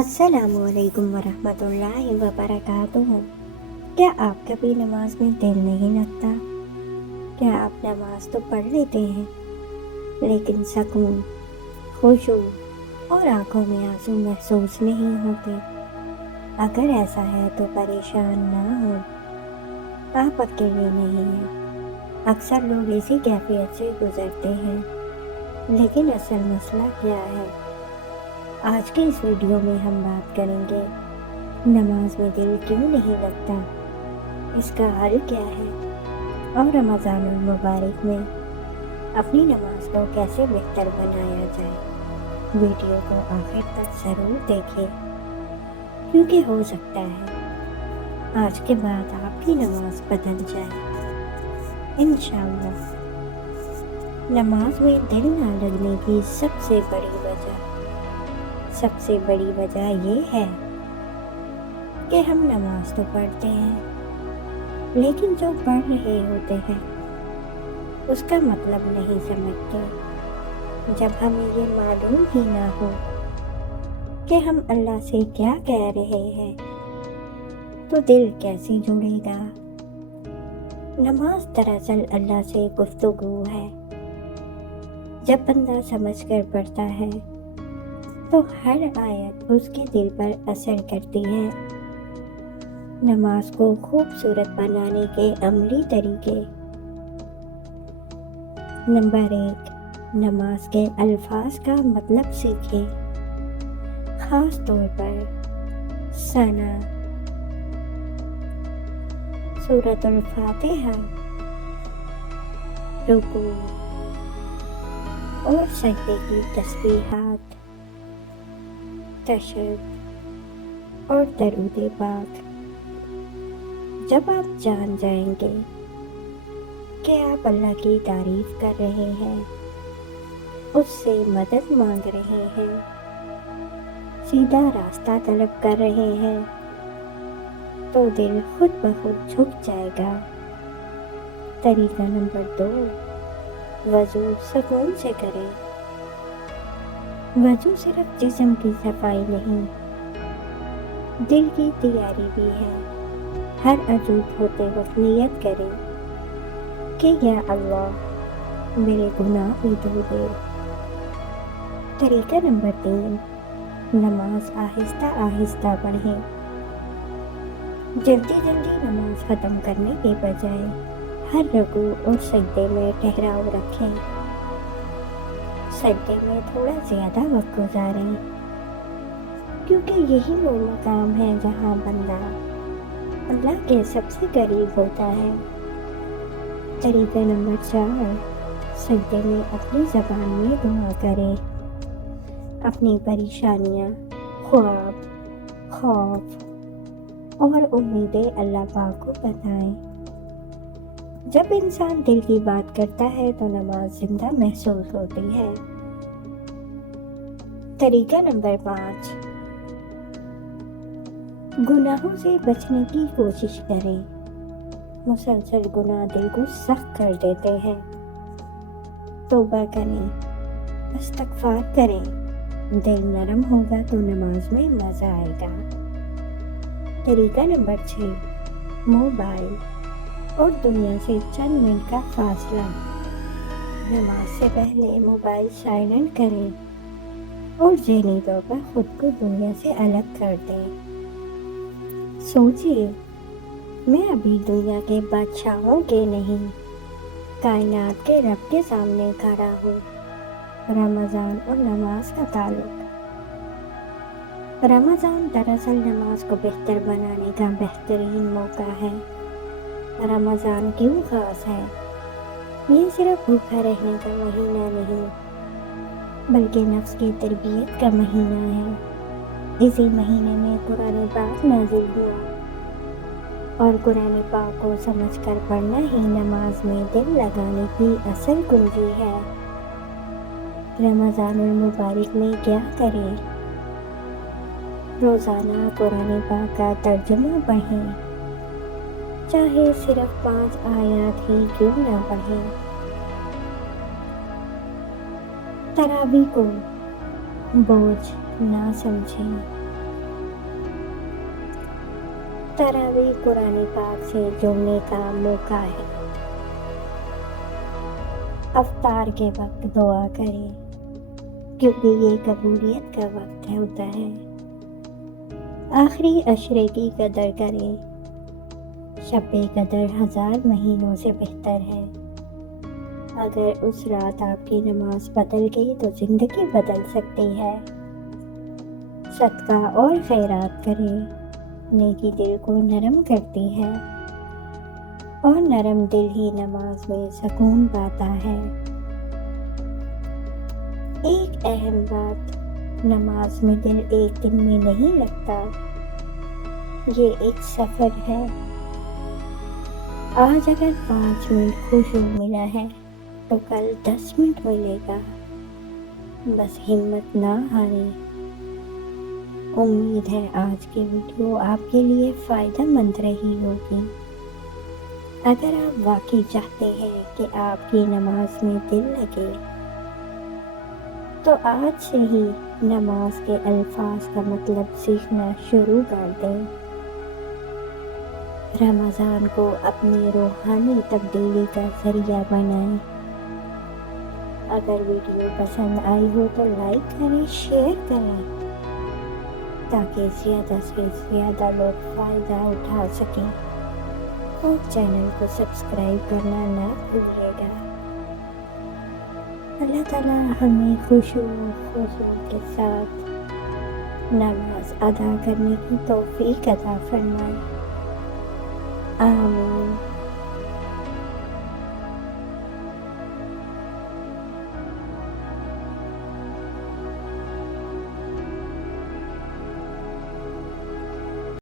अस्सलामु अलैकुम वरहमतुल्लाहि वबरकातुहू। क्या आप कभी नमाज में दिल नहीं लगता? क्या आप नमाज तो पढ़ लेते हैं लेकिन सुकून, खुशू और आंखों में आंसू महसूस नहीं होते? अगर ऐसा है तो परेशान ना हो, आप अकेले नहीं हैं। अक्सर लोग इसी कैफियत से गुजरते हैं, लेकिन असल मसला क्या है? आज के इस वीडियो में हम बात करेंगे नमाज में दिल क्यों नहीं लगता, इसका हल क्या है और रमज़ानुल मुबारक में अपनी नमाज को कैसे बेहतर बनाया जाए। वीडियो को आखिर तक ज़रूर देखें, क्योंकि हो सकता है आज के बाद आपकी नमाज बदल जाए इंशाअल्लाह। नमाज में दिल ना लगने की सबसे बड़ी वजह ये है कि हम नमाज तो पढ़ते हैं, लेकिन जो पढ़ रहे होते हैं उसका मतलब नहीं समझते। जब हमें ये मालूम ही ना हो कि हम अल्लाह से क्या कह रहे हैं, तो दिल कैसे जुड़ेगा? नमाज दरअसल अल्लाह से गुफ्तगू है। जब बंदा समझ कर पढ़ता है तो हर आयत उसके दिल पर असर करती है। नमाज को खूबसूरत बनाने के अमली तरीके। नंबर 1, नमाज के अल्फाज का मतलब सीखें, खास तौर पर सना, सूरतुल फातिहा, रुकू और सजदे की तस्बीहात, तशहहुद और दरूद पाक। जब आप जान जाएंगे कि आप अल्लाह की तारीफ कर रहे हैं, उससे मदद मांग रहे हैं, सीधा रास्ता तलब कर रहे हैं, तो दिल खुद ब खुद झुक जाएगा। तरीका नंबर 2, वज़ू सुकून से करें। वज़ू सिर्फ जिस्म की सफाई नहीं, दिल की तैयारी भी है। हर अजूब होते वक्त नियत करें कि या अल्लाह मेरे गुनाह भी धो दे। तरीका नंबर 3, नमाज आहिस्ता आहिस्ता पढ़ें। जल्दी जल्दी नमाज ख़त्म करने के बजाय हर रुकू और सजदे में ठहराव रखें। सजदे में थोड़ा ज़्यादा वक्त गुजारें, क्योंकि यही वो मकाम है जहाँ बंदा अल्लाह के सबसे करीब होता है। तरीका नंबर 4, सजदे में अपनी ज़बान में दुआ करें। अपनी परेशानियाँ, ख्वाब, खौफ और उम्मीदें अल्लाह पाक को बताएं। जब इंसान दिल की बात करता है तो नमाज जिंदा महसूस होती है। तरीका नंबर 5, गुनाहों से बचने की कोशिश करें। मुसलसल गुनाह दिल को सख्त कर देते हैं। तौबा करें, इस्तिग़फ़ार करें। दिल नरम होगा तो नमाज में मज़ा आएगा। तरीका नंबर 6, मोबाइल और दुनिया से चंद मिनट का फासला। नमाज से पहले मोबाइल साइलेंट करें और ज़हनी तौर पर खुद को दुनिया से अलग कर दें। सोचिए, मैं अभी दुनिया के बादशाहों के नहीं, कायनात के रब के सामने खड़ा हूँ। रमज़ान और नमाज का ताल्लुक। रमज़ान दरअसल नमाज को बेहतर बनाने का बेहतरीन मौका है। रमज़ान क्यों ख़ास है? ये सिर्फ भूखा रहने का महीना नहीं, बल्कि नफ्स की तरबियत का महीना है। इसी महीने में कुरान पाक नाज़िल हुआ, और कुरान पाक को समझकर पढ़ना ही नमाज में दिल लगाने की असल कुंजी है। रमज़ानुल मुबारक में क्या करें? रोज़ाना कुरान पाक का तर्जुमा पढ़ें, चाहे सिर्फ 5 आयत ही क्यों ना पढ़ें। तरावी को बोझ ना समझें, तरावी कुरान पाक से जुड़ने का मौका है। अफ्तार के वक्त दुआ करें, क्योंकि ये कबूलियत का वक्त होता है। आखिरी अशरे की कदर करें, शब-ए कदर 1000 महीनों से बेहतर है। अगर उस रात आपकी नमाज बदल गई तो जिंदगी बदल सकती है। सदका और खैरात करें, नेकी दिल को नरम करती है और नरम दिल ही नमाज में सुकून पाता है। एक अहम बात, नमाज में दिल एक दिन में नहीं लगता, ये एक सफर है। आज अगर 5 मिनट खुशू मिला है तो कल 10 मिनट मिलेगा। बस हिम्मत ना हारें। उम्मीद है आज की वीडियो आपके लिए फ़ायदेमंद रही होगी। अगर आप वाकई चाहते हैं कि आपकी नमाज में दिल लगे, तो आज से ही नमाज के अल्फाज का मतलब सीखना शुरू कर दें। रमज़ान को अपनी रूहानी तब्दीली का ज़रिया बनाएं। अगर वीडियो पसंद आई हो तो लाइक करें, शेयर करें, ताकि ज़्यादा से ज़्यादा लोग फ़ायदा उठा सकें। और चैनल को सब्सक्राइब करना ना भूलिएगा। अल्लाह ताला हमें खुशू के साथ नमाज अदा करने की तौफीक अता फरमाए। आमीन।